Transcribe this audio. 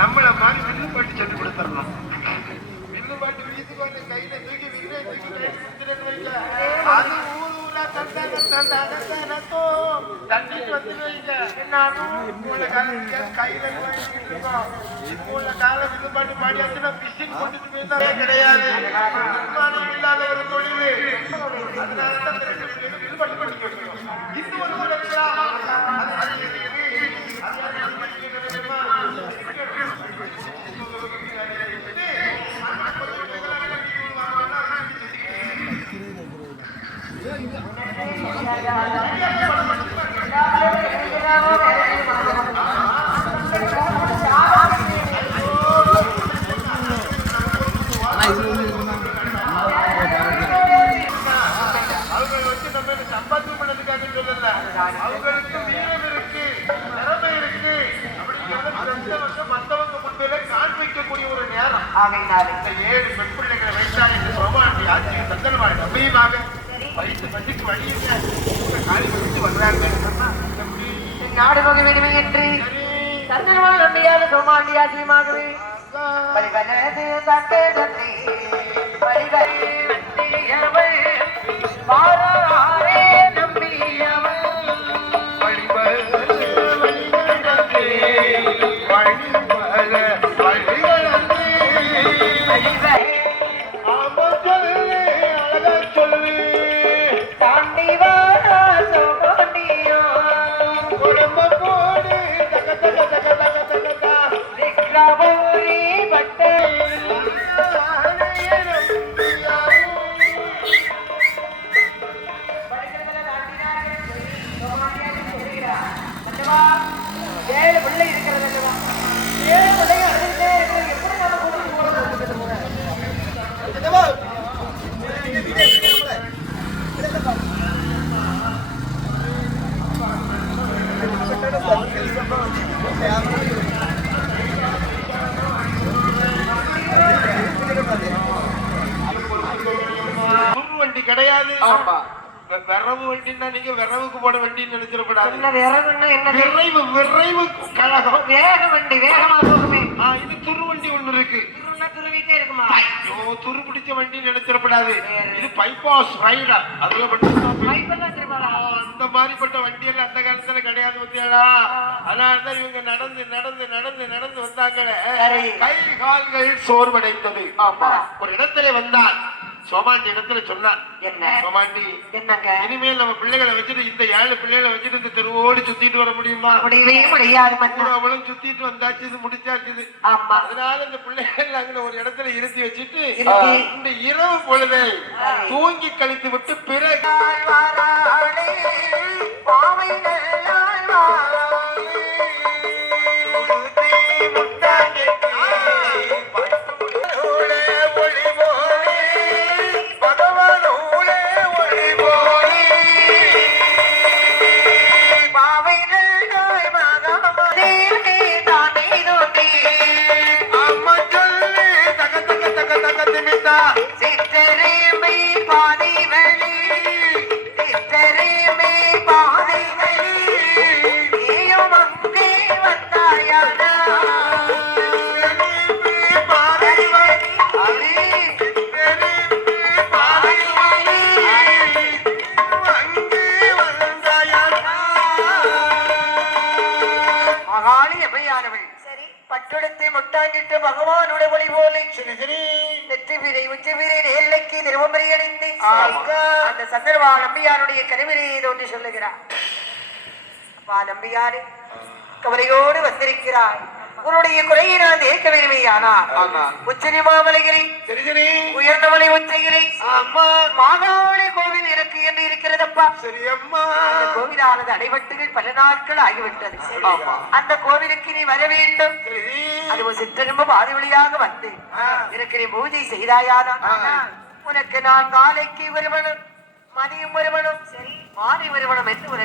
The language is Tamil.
நம்மள மாதிரி வில்லுப்பாட்டு சொல்லி கொடுத்துடணும். வில்லுப்பாட்டு வீட்டுக்கு வந்து கையில தூக்கி அது ஊரா தண்ணிக்கு வந்துருவீங்க. கையில உள்ள கால வில்லுப்பாட்டு பாடியாச்சுன்னா பிசின் கொண்டுட்டு போயிருந்தாலே கிடையாது. இல்லாத ஒரு தொழில். அதனாலதான் வில்லுப்பாட்டு பண்ணி கொடுக்கணும். இன்னும் ஒரு சம்பாத்தியம் பண்ணதுக்காக சொல்லல, அவங்களுக்கு வீரம் இருக்கு, திறமை இருக்கு அப்படிங்கிறத மற்றவங்க முன்பில காண்பிக்கக்கூடிய ஒரு நேரம். இந்த 7 பெண் பிள்ளைகளை வைத்தால் என்று சோமாண்டி ஆட்சியை தந்தனவாடி நம்பியுமாக வயிற்று பசிக்கு வழியுங்க காலி வச்சு வர்றாங்க. நாடு நோக்கி வேண்டுமே என்று தந்தனவாடி நம்பியாக சோமாண்டி ஆட்சியமாகவே வண்டி கிடையாது. விரவு வண்டின்னா நீங்க விரவுக்கு போட வண்டின்னு நினைச்சிடக்கூடாது. விரைவு விரைவு கழகம் வேக வண்டி வேகமா போகுமே. இது துரு வண்டி ஒண்ணு இருக்கு. துருவிட்டே இருக்குமா? துரு பிடிச்ச வண்டி நினைச்சிடக்கூடாது. இது பைபாஸ் ரைடர். அதுல மட்டும் அந்த மாதிரிப்பட்ட வண்டி எல்லாம் அந்த காலத்துல கிடையாது பத்தியாடா. அதனாலதான் இவங்க நடந்து நடந்து நடந்து நடந்து வந்தாங்களே, கை கால்கள் சோர்வடைந்தது. ஒரு இடத்துல வந்தால் சோமாண்டி இடத்துல சொன்னான், என்ன சோமாண்டி என்னங்க இனிமேல் நம்ம பிள்ளைகளை வச்சுட்டு இந்த 7 பிள்ளைகளை வச்சுட்டு இந்த தெருவோடு சுத்திட்டு வர முடியுமா? முடியவே முடியாது. அவளும் சுத்திட்டு வந்தாச்சு, இது முடிச்சாச்சு. அதனால இந்த பிள்ளைகள் அங்க ஒரு இடத்துல இருத்தி வச்சுட்டு இந்த இரவு பொழுதை தூங்கி கழித்து விட்டு பிறகு பட்டுடத்தை முட்டாங்கிட்டு பகவானுடைய ஒளி போலே நெற்றி வீரை உச்சி வீரை எல்லைக்கு திருவம்பரி அடைந்து அந்த சந்தர்வா நம்பியாருடைய கருவிரையை தோன்றி சொல்லுகிறார். அப்பா நம்பியாரே, கவலையோடு வந்திருக்கிறார். உன்னுடைய குறையை நான் ஏற்க வேண்டுமையானால் உச்சனி மாமலைகிரி உயர்ந்தமலை உச்சகிரி மாகாளி கோவில் இருக்கு என்று இருக்கிறதப்பா. அந்த கோவிலானது அடைபட்டுகள் பல நாட்கள் ஆகிவிட்டது. அந்த கோவிலுக்கு நீ வர வேண்டும். அது ஒரு சிற்றெரும்பு பாதி வழியாக வந்து எனக்கு நீ பூஜை செய்தாயானால் உனக்கு நான் காலைக்கு வருவனும் மதியம் வருவனும் மாறி வருவனும் என்று ஒரு